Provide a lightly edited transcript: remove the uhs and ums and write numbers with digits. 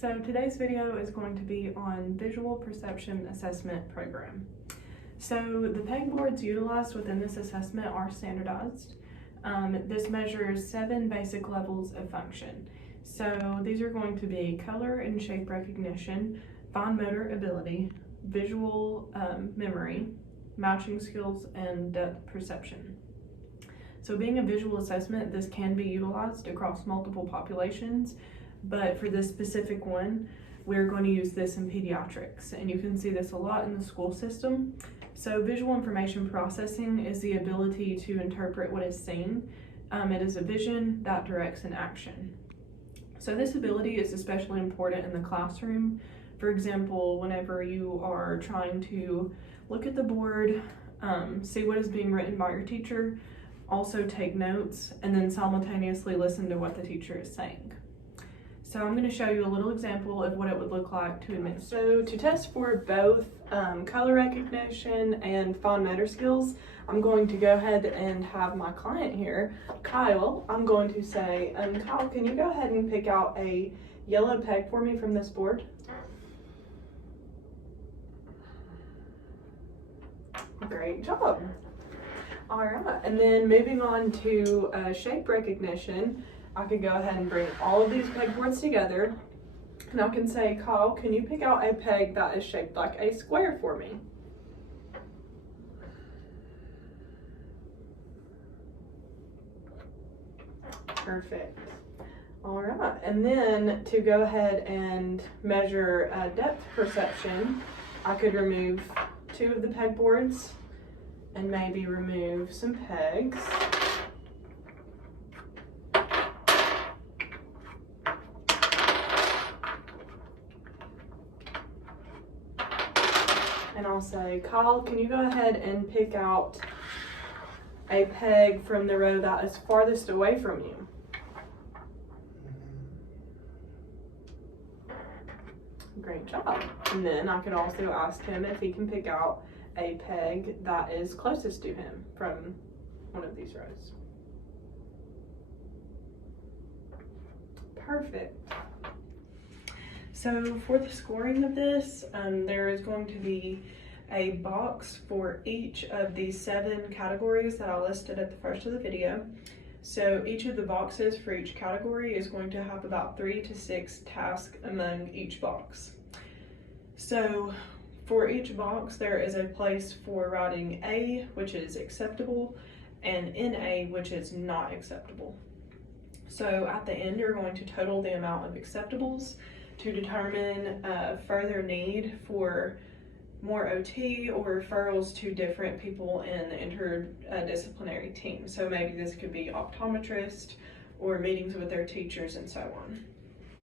So today's video is going to be on Visual Perception Assessment Program. So the pegboards utilized within this assessment are standardized. This measures 7 basic levels of function. So these are going to be color and shape recognition, fine motor ability, visual memory, matching skills, and depth perception. So being a visual assessment, this can be utilized across multiple populations, but for this specific one, we're going to use this in pediatrics, and you can see this a lot in the school system. So visual information processing is the ability to interpret what is seen. It is a vision that directs an action. So this ability is especially important in the classroom. For example, whenever you are trying to look at the board, see what is being written by your teacher, also take notes, and then simultaneously listen to what the teacher is saying. So I'm going to show you a little example of what it would look like to administer. So to test for both color recognition and fine motor skills, I'm going to go ahead and have my client here, Kyle. I'm going to say, Kyle, can you go ahead and pick out a yellow peg for me from this board? Great job. All right, and then moving on to shape recognition, I could go ahead and bring all of these pegboards together, and I can say, Kyle, can you pick out a peg that is shaped like a square for me? Perfect. All right, and then to go ahead and measure depth perception, I could remove 2 of the pegboards and maybe remove some pegs. And I'll say, Kyle, can you go ahead and pick out a peg from the row that is farthest away from you? Great job. And then I could also ask him if he can pick out a peg that is closest to him from one of these rows. Perfect. So for the scoring of this, there is going to be a box for each of these 7 categories that I listed at the first of the video. So each of the boxes for each category is going to have about 3 to 6 tasks among each box. So for each box, there is a place for writing A, which is acceptable, and NA, which is not acceptable. So at the end, you're going to total the amount of acceptables to determine further need for more OT or referrals to different people in the interdisciplinary team. So maybe this could be optometrist or meetings with their teachers and so on.